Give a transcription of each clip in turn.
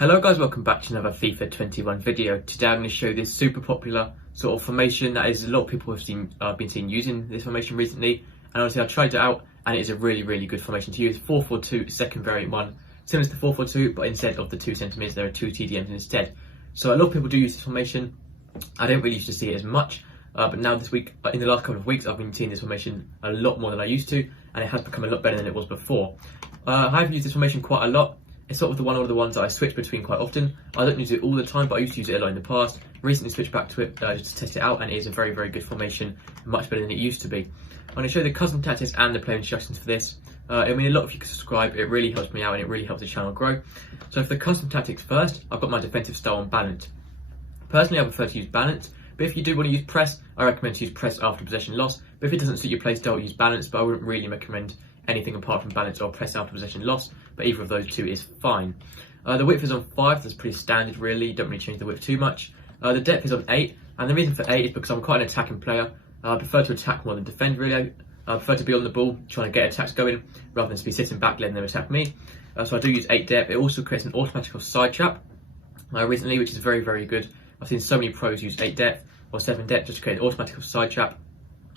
Hello guys, welcome back to another FIFA 21 video. Today I'm going to show you this super popular sort of formation that is a lot of people have been seen using this formation recently, and honestly I tried it out and it is a really good formation to use. 4-4-2 second variant one, similar to 4-4-2, but instead of the 2 centimeters there are 2 TDMs instead. So a lot of people do use this formation. I don't really used to see it as much, but now this week, in the last couple of weeks, I've been seeing this formation a lot more than I used to, and it has become a lot better than it was before. I've used this formation quite a lot. It's sort of one of the ones that I switch between quite often. I don't use it all the time, but I used to use it a lot in the past. Recently switched back to it just to test it out, and it is a very good formation, much better than it used to be. I'm going to show you the custom tactics and the player instructions for this. I mean, a lot of you can subscribe, it really helps me out and it really helps the channel grow. So for the custom tactics first, I've got my defensive style on balance. Personally, I prefer to use balance, but if you do want to use press, I recommend to use press after possession loss. But if it doesn't suit your play style, use balance, but I wouldn't really recommend anything apart from balance or press after possession loss, but either of those two is fine. The width is on 5, that's pretty standard really, don't really change the width too much. The depth is on 8, and the reason for 8 is because I'm quite an attacking player. I prefer to attack more than defend really. I prefer to be on the ball, trying to get attacks going, rather than to be sitting back letting them attack me. So I do use 8 depth. It also creates an automatic offside trap recently, which is very good. I've seen so many pros use 8 depth or 7 depth just to create an automatic offside trap,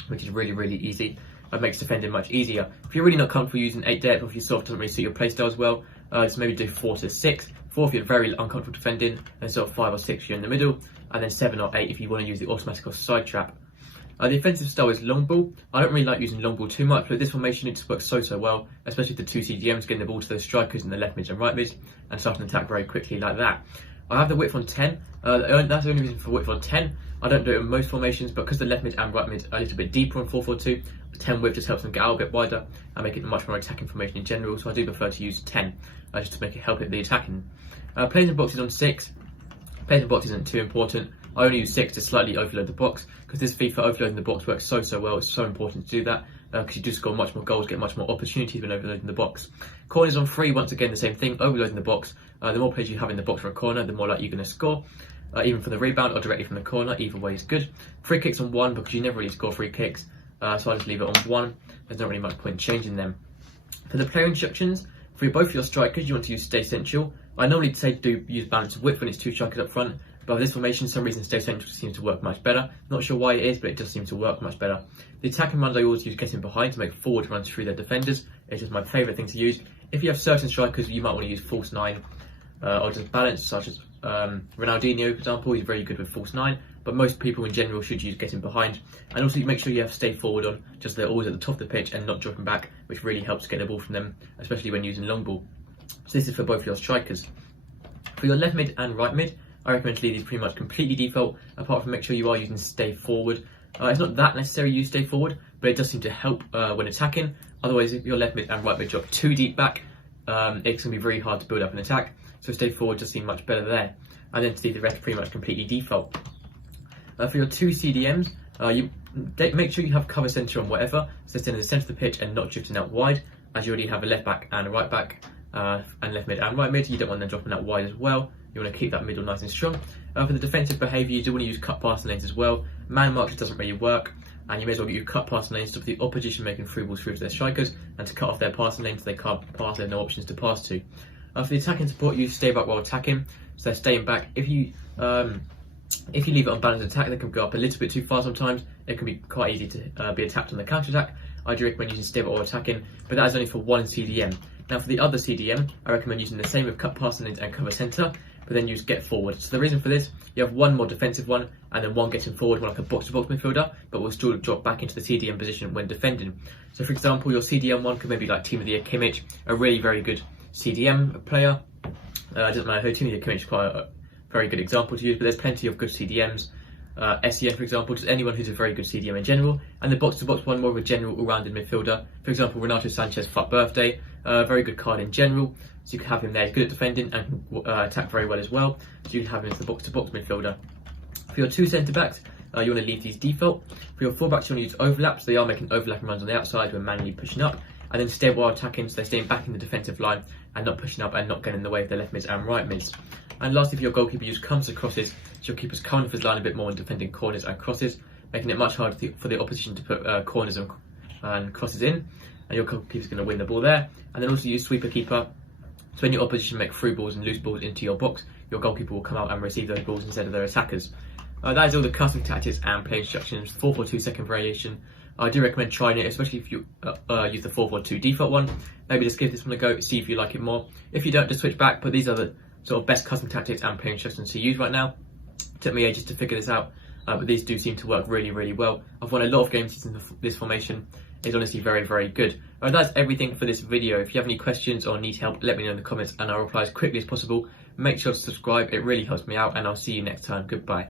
which is really easy. It makes defending much easier. If you're really not comfortable using 8 depth, or if your sort of doesn't really suit your playstyle as well, just maybe do 4 to 6. 4 if you're very uncomfortable defending, and sort of 5 or 6 if you're in the middle, and then 7 or 8 if you want to use the automatic offside trap. The offensive style is long ball. I don't really like using long ball too much, but this formation it just works so well, especially with the 2 CDMs getting the ball to those strikers in the left mid and right mid, and starting to attack very quickly like that. I have the width on 10. That's the only reason for width on 10. I don't do it in most formations, but because the left mid and right mid are a little bit deeper on 4-4-2, 10 width just helps them get out a bit wider and make it a much more attacking formation in general, so I do prefer to use 10 just to make it help it be attacking. Players in boxes on 6. Players in box isn't too important. I only use 6 to slightly overload the box, because this FIFA overloading the box works so well. It's so important to do that, because you do score much more goals, get much more opportunities when overloading the box. Corners on 3, once again the same thing, overloading the box. The more players you have in the box for a corner, the more likely you're going to score, even from the rebound or directly from the corner, either way is good. Free kicks on 1, because you never really score free kicks, so I just leave it on 1. There's not really much point in changing them. For the player instructions, for both your strikers, you want to use Stay Central. I normally say to use balance of width when it's 2 strikers up front, but with this formation, for some reason Stay Central seems to work much better. Not sure why it is, but it does seem to work much better. The attacking runs I always use getting behind to make forward runs through their defenders. It's just my favourite thing to use. If you have certain strikers, you might want to use false 9 or just balance, such as Ronaldinho, for example. He's very good with false 9, but most people in general should use getting behind. And also make sure you have stay forward on, just they're always at the top of the pitch and not dropping back, which really helps get the ball from them, especially when using long ball. So this is for both your strikers. For your left mid and right mid, I recommend to leave these pretty much completely default, apart from make sure you are using stay forward. It's not that necessary to use stay forward, but it does seem to help when attacking. Otherwise, if your left mid and right mid drop too deep back, it's going to be very hard to build up an attack. So stay forward just seems much better there. And then to leave the rest pretty much completely default. For your 2 CDMs, you make sure you have cover centre on whatever, so they're in the centre of the pitch and not drifting out wide, as you already have a left back and a right back, and left mid and right mid. You don't want them dropping out wide as well. You want to keep that middle nice and strong. For the defensive behaviour, you do want to use cut passing lanes as well. Man marks doesn't really work, and you may as well use cut passing lanes to stop the opposition making through balls through to their strikers, and to cut off their passing lanes so they can't pass, they have no options to pass to. For the attacking support, you stay back while attacking, so they're staying back. If you leave it on balanced attack, they can go up a little bit too far sometimes. It can be quite easy to be attacked on the counter attack. I do recommend using stay back while attacking, but that is only for 1 CDM. Now for the other CDM, I recommend using the same with cut passing lanes and cover centre, but then use get forward. So the reason for this, you have 1 more defensive one, and then 1 getting forward, one like a box-to-box midfielder, but will still drop back into the CDM position when defending. So for example, your CDM one could maybe like Team of the Year Kimmich, a really very good CDM player. Doesn't matter who. Team of the Year Kimmich is quite a very good example to use, but there's plenty of good CDMs. SEN, for example, just anyone who's a very good CDM in general, and the box-to-box one more of a general all-rounded midfielder. For example, Renato Sanchez, fuck birthday, very good card in general, so you can have him there. He's good at defending and can attack very well as well, so you can have him as the box-to-box midfielder. For your 2 centre-backs, you want to leave these default. For your full-backs, you want to use overlaps. They are making overlapping runs on the outside when manually pushing up, and then stay while attacking, so they're staying back in the defensive line and not pushing up and not getting in the way of their left mids and right mids. And lastly, for your goalkeeper, use counters and crosses, so your keeper's coming for his line a bit more in defending corners and crosses, making it much harder for the opposition to put corners and crosses in, and your keeper's going to win the ball there. And then also use sweeper keeper, So when your opposition make through balls and loose balls into your box, your goalkeeper will come out and receive those balls instead of their attackers. That is all the custom tactics and play instructions. 4-4-2 second variation. I do recommend trying it, especially if you use the 4-4-2 default one. Maybe just give this one a go, see if you like it more. If you don't, just switch back. But these are the sort of best custom tactics and play instructions to use right now. It took me ages to figure this out, but these do seem to work really, really well. I've won a lot of games using this formation. It's honestly very, very good. That's everything for this video. If you have any questions or need help, let me know in the comments and I'll reply as quickly as possible. Make sure to subscribe, it really helps me out, and I'll see you next time. Goodbye.